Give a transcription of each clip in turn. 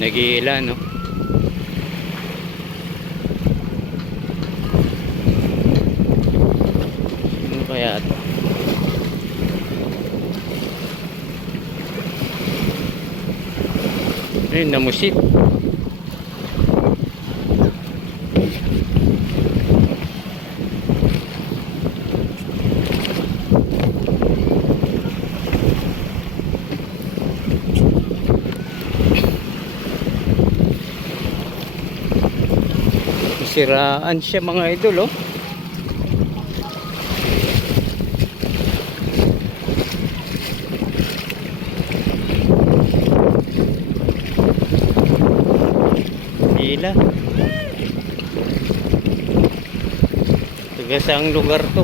Nag-iila, no? Ano kaya ito? Ayun, namusit. Siraan siya mga idol, oh. Gila. Taga saang lugar to?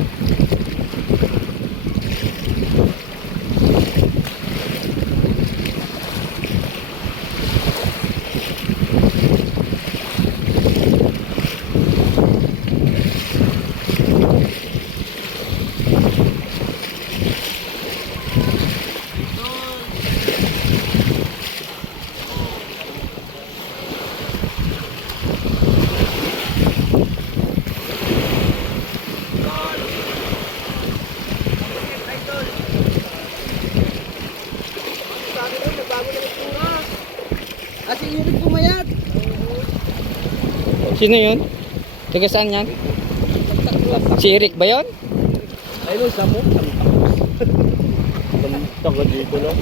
Si Eric pumayat. Sino yun? Taga saan yan? Si Eric ba yun? Ayun, samo. Taga dito lang.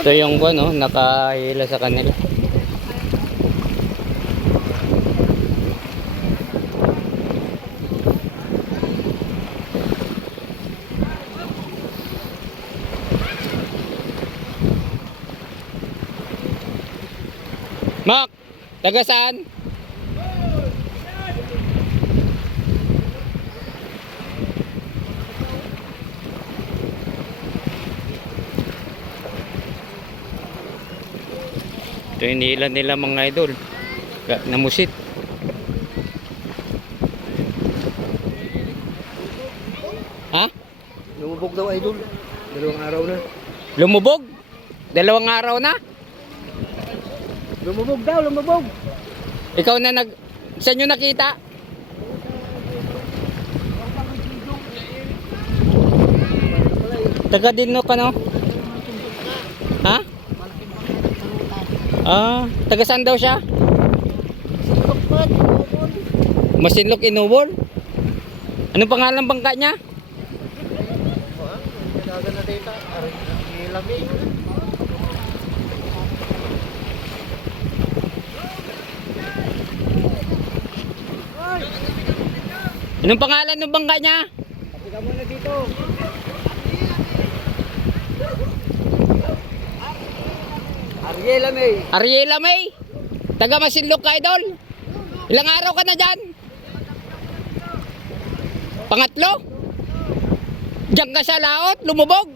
Ito yung ano, nakahila sa kanila. Mak, taga saan? Ito yung nila nila mga idol. Namusit. Ha? Lumubog daw idol. Dalawang araw na. Lumubog? Dalawang araw na? Lumubog daw, lumubog. Ikaw na nag... Saan nyo nakita? Taga Dinok ano? Ha? Ah, taga saan daw siya? Masinlok Inubol. Anong pangalan bangka niya? Anong pangalan ng bangka niya? Tika muna dito. Ariela May. Ariela May. Taga Masinlok ka, idol. Ilang araw ka na dyan? Pangatlo? Diyan ka sa laot, lumubog.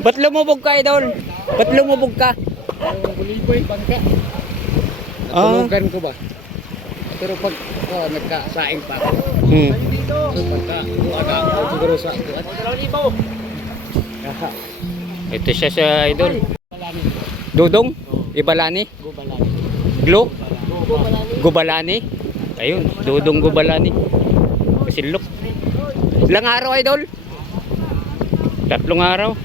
Ba't lumubog ka, idol? Ba't lumubog ka? Buliboy, bangka. Ah. Tulugan ko ba? Pero pag nagkasaing pa ako. Hmm. So pagka aga ako siguro sa 2,000. Ito siya sa idol. Dudong? Ibalani? Glo? Gubalani? Ayun, Dudong Gubalani. Masinlok. Ilang araw, idol? 3 araw.